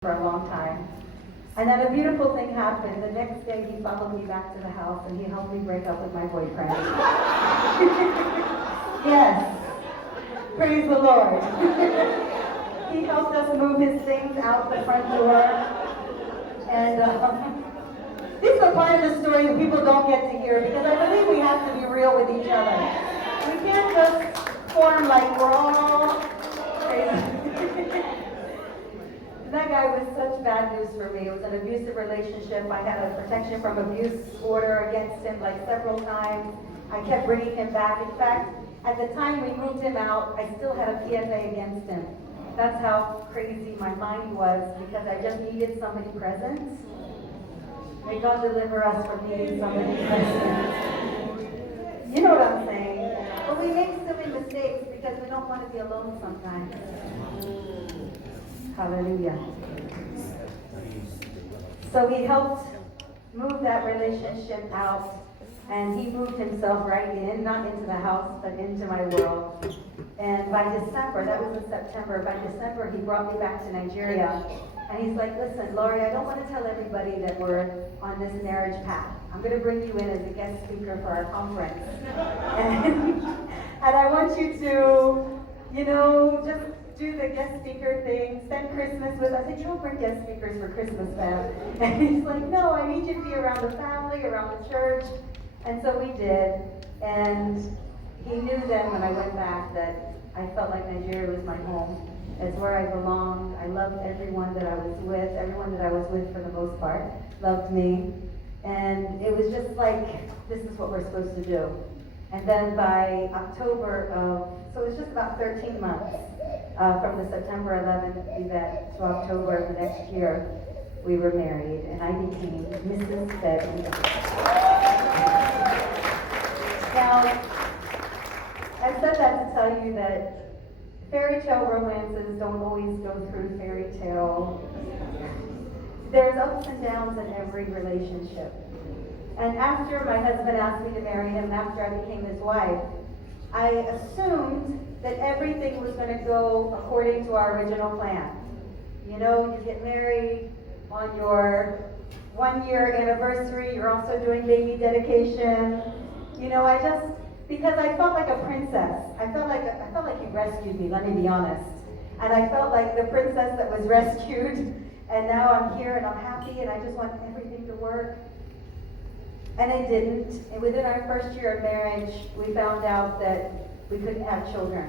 for a long time. And then a beautiful thing happened. The next day he followed me back to the house and he helped me break up with my boyfriend. Yes. Praise the Lord. He helped us move his things out the front door. And this is a part of the story that people don't get to hear because I believe we have to be real with each other. We can't just form like we're all crazy. That guy was such bad news for me. It was an abusive relationship. I had a protection from abuse order against him like several times. I kept bringing him back. In fact, at the time we moved him out, I still had a PFA against him. That's how crazy my mind was because I just needed somebody present. May God deliver us from needing somebody present. You know what I'm saying? But we make silly mistakes because we don't want to be alone sometimes. Hallelujah. So he helped move that relationship out, and he moved himself right in, not into the house, but into my world. And by December, that was in September, by December he brought me back to Nigeria. And he's like, listen, Laurie, I don't want to tell everybody that we're on this marriage path. I'm going to bring you in as a guest speaker for our conference. And I want you to, just do the guest speaker thing, spend Christmas with us. I said, you don't bring guest speakers for Christmas, man. And he's like, no, I need you to be around the family, around the church. And so we did. And he knew then when I went back that I felt like Nigeria was my home. It's where I belonged. I loved everyone that I was with. Everyone that I was with, for the most part, loved me. And it was just like, this is what we're supposed to do. And then by October so it was just about 13 months, from the September 11th event to October of the next year, we were married, and I became Mrs. Betty. Now, I said that to tell you that fairy tale romances don't always go through fairy tale. There's ups and downs in every relationship. And after my husband asked me to marry him, and after I became his wife, I assumed that everything was going to go according to our original plan. You know, you get married on your 1-year anniversary, you're also doing baby dedication. You know, because I felt like a princess. I felt like you rescued me, let me be honest. And I felt like the princess that was rescued, and now I'm here and I'm happy and I just want everything to work. And it didn't. And within our first year of marriage, we found out that we couldn't have children.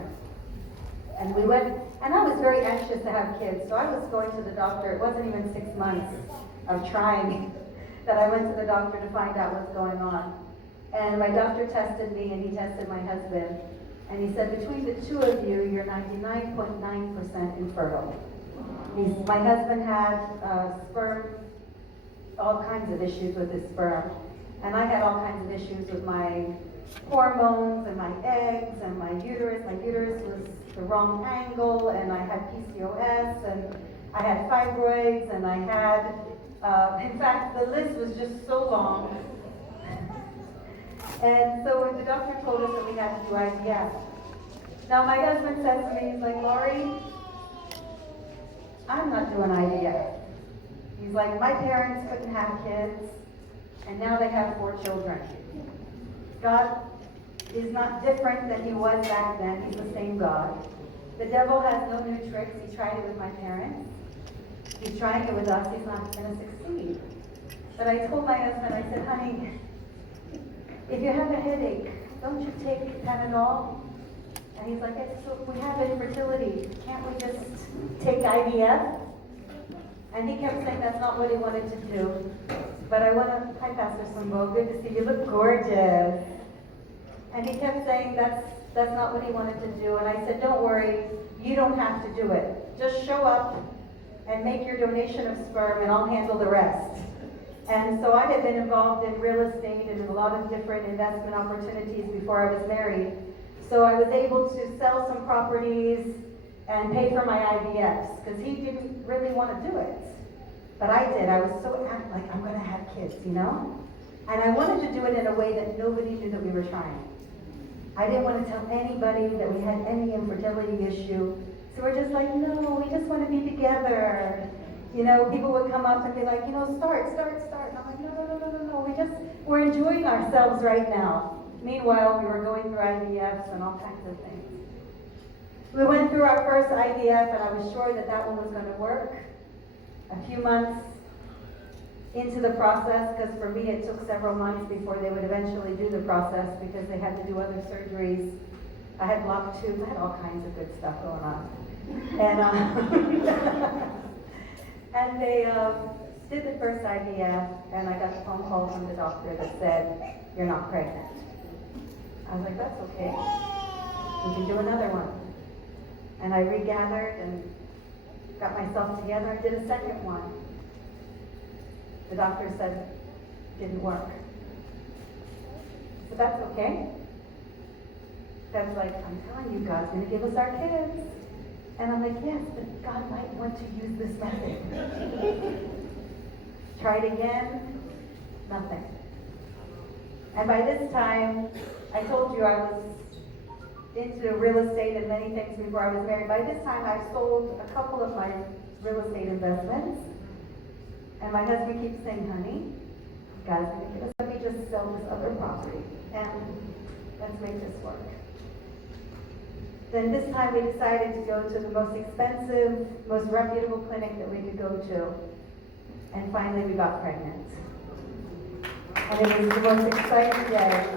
And I was very anxious to have kids. So I was going to the doctor. It wasn't even 6 months of trying that I went to the doctor to find out what's going on. And my doctor tested me and he tested my husband. And he said, between the two of you, you're 99.9% infertile. My husband had sperm, all kinds of issues with his sperm. And I had all kinds of issues with my hormones and my eggs and my uterus. My uterus was the wrong angle, and I had PCOS, and I had fibroids, and I had, in fact, the list was just so long. And so the doctor told us that we had to do IVF. Now my husband says to me, he's like, Laurie, I'm not doing IVF. He's like, my parents couldn't have kids, and now they have 4 children. God is not different than he was back then. He's the same God. The devil has no new tricks. He tried it with my parents. He's trying it with us. He's not going to succeed. But I told my husband, I said, honey, if you have a headache, don't you take Panadol? And he's like, so we have infertility. Can't we just take IVF? And he kept saying that's not what he wanted to do. But hi Pastor Sumbo, good to see you, look gorgeous. And he kept saying that's not what he wanted to do. And I said, don't worry, you don't have to do it. Just show up and make your donation of sperm and I'll handle the rest. And so I had been involved in real estate and in a lot of different investment opportunities before I was married. So I was able to sell some properties and pay for my IVFs because he didn't really want to do it. But I did. I was so like, I'm going to have kids, you know? And I wanted to do it in a way that nobody knew that we were trying. I didn't want to tell anybody that we had any infertility issue. So we're just like, no, we just want to be together. You know, people would come up and be like, you know, start. And I'm like, no. We're enjoying ourselves right now. Meanwhile, we were going through IVFs and all kinds of things. We went through our first IVF, and I was sure that that one was going to work. A few months into the process, because for me it took several months before they would eventually do the process because they had to do other surgeries. I had blocked tubes, I had all kinds of good stuff going on. And they did the first IVF, and I got a phone call from the doctor that said, "You're not pregnant." I was like, "That's okay. We can do another one." And I regathered and got myself together and did a second one. The doctor said it didn't work. So that's okay. That's like, I'm telling you, God's going to give us our kids. And I'm like, yes, but God might want to use this method. Tried again, nothing. And by this time, I told you I was into real estate and many things before I was married. By this time, I sold a couple of my real estate investments. And my husband keeps saying, honey, God's going to give us, let me just sell this other property and let's make this work. Then this time we decided to go to the most expensive, most reputable clinic that we could go to. And finally we got pregnant. And it was the most exciting day.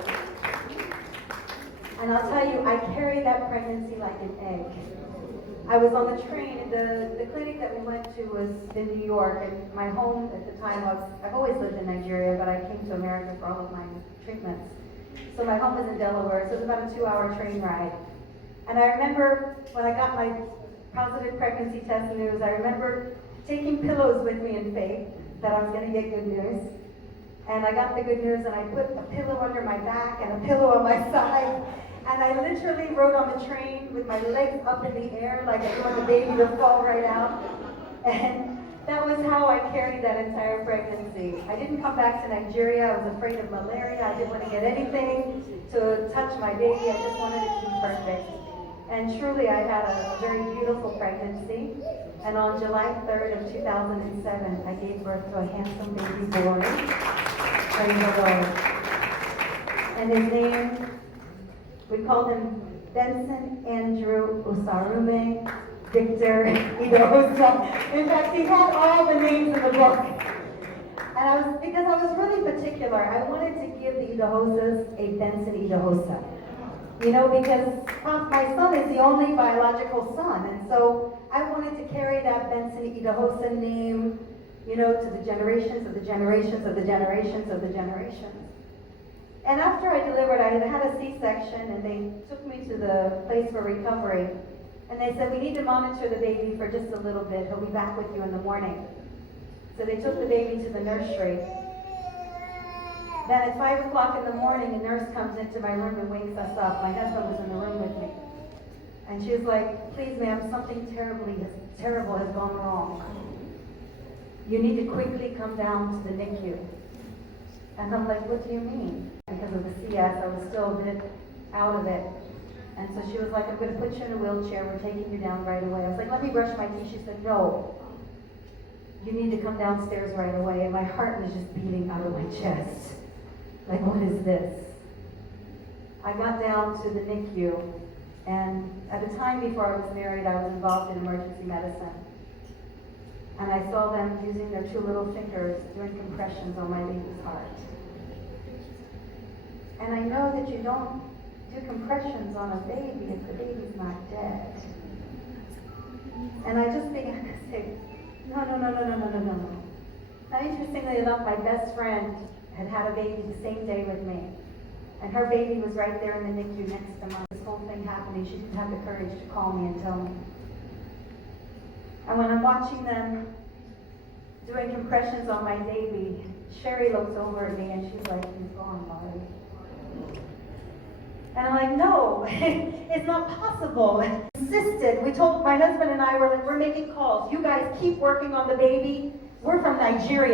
And I'll tell you, I carried that pregnancy like an egg. I was on the train, the clinic that we went to was in New York, and my home at the time I've always lived in Nigeria, but I came to America for all of my treatments. So my home was in Delaware, so it was about a 2-hour train ride. And I remember when I got my positive pregnancy test news, I remember taking pillows with me in faith that I was going to get good news. And I got the good news, and I put a pillow under my back and a pillow on my side. And I literally rode on the train with my legs up in the air like I want the baby to fall right out. And that was how I carried that entire pregnancy. I didn't come back to Nigeria. I was afraid of malaria. I didn't want to get anything to touch my baby. I just wanted it to be perfect. And truly, I had a very beautiful pregnancy. And on July 3rd of 2007, I gave birth to a handsome baby boy. Praise the Lord. And his name, we called him Benson Andrew Osarume Victor Idahosa. In fact, he had all the names in the book. And because I was really particular, I wanted to give the Idahosas a Benson Idahosa. You know, because my son is the only biological son, and so I wanted to carry that Benson Idahosa name, you know, to the generations of the generations of the generations of the generations. And after I delivered, I had a C-section, and they took me to the place for recovery. And they said, we need to monitor the baby for just a little bit. He'll be back with you in the morning. So they took the baby to the nursery. Then at 5 o'clock in the morning, a nurse comes into my room and wakes us up. My husband was in the room with me. And she was like, please, ma'am, something terrible has gone wrong. You need to quickly come down to the NICU. And I'm like, what do you mean? Because of the CS, I was still a bit out of it. And so she was like, I'm going to put you in a wheelchair. We're taking you down right away. I was like, let me brush my teeth. She said, no. You need to come downstairs right away. And my heart was just beating out of my chest. Like, what is this? I got down to the NICU. And at a time before I was married, I was involved in emergency medicine. And I saw them using their 2 little fingers doing compressions on my baby's heart. And I know that you don't do compressions on a baby if the baby's not dead. And I just began to say, no. Now, interestingly enough, my best friend had had a baby the same day with me. And her baby was right there in the NICU next to mine. This whole thing happening, she didn't have the courage to call me and tell me. And when I'm watching them doing compressions on my baby, Sherry looks over at me and she's like, he's gone, Molly. And I'm like, no, it's not possible. Insisted. We told, my husband and I were like, we're making calls. You guys keep working on the baby. We're from Nigeria.